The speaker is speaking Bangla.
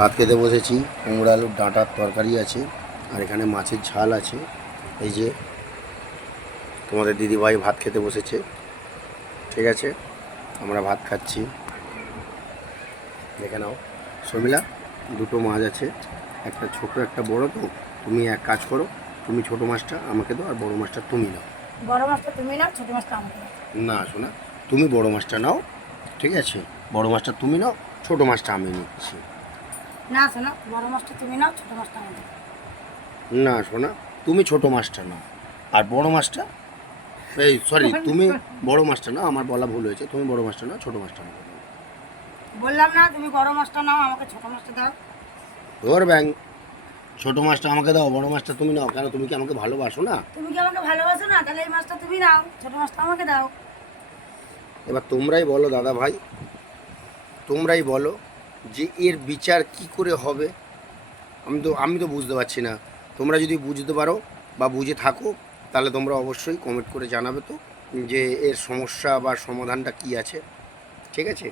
ভাত খেতে বসেছি। কুমড়ো আলুর ডাঁটার তরকারি আছে, আর এখানে মাছের ঝাল আছে। এই যে তোমাদের দিদিভাই ভাত খেতে বসেছে, ঠিক আছে। আমরা ভাত খাচ্ছি, দেখে নাও। শর্মিলা, দুটো মাছ আছে, একটা ছোট একটা বড়। তো তুমি এক কাজ করো, তুমি ছোট মাছটা আমাকে দাও আর বড় মাছটা তুমি নাও। বড় মাছটা তুমি নাও, ছোট মাছটা আমাকে দাও। না শোনা, তুমি বড় মাছটা নাও, ঠিক আছে। বড় মাছটা তুমি নাও, ছোট মাছটা আমি নিচ্ছি। না শোনো, বড় মাছটা তুমি নাও, ছোট মাছটা আমাকে দাও। না শোনা, তুমি ছোট মাছটা নাও আর বড় মাছটা, এই সরি, তুমি বড় মাছটা নাও। আমার বলা ভুল হয়েছে, তুমি বড় মাছটা নাও, ছোট মাছটা আমাকে দাও। বললাম না, তুমি বড় মাছটা নাও, আমাকে ছোট মাছটা দাও। ধর ব্যাং, ছোট মাছটা আমাকে দাও, বড় মাছটা তুমি নাও। কেন, তুমি কি আমাকে ভালোবাসো না? তুমি কি আমাকে ভালোবাসো না? তাহলে এই মাছটা তুমি নাও, ছোট মাছটা আমাকে দাও। এবার তোমরাই বলো দাদা ভাই, তোমরাই বলো যে এর বিচার কি করে হবে। আমি তো বুঝতে পারছি না। তোমরা যদি বুঝতে পারো বা বুঝে থাকো, তাহলে তোমরা অবশ্যই কমেন্ট করে জানাবে তো যে এর সমস্যা বা সমাধানটা কি আছে, ঠিক আছে।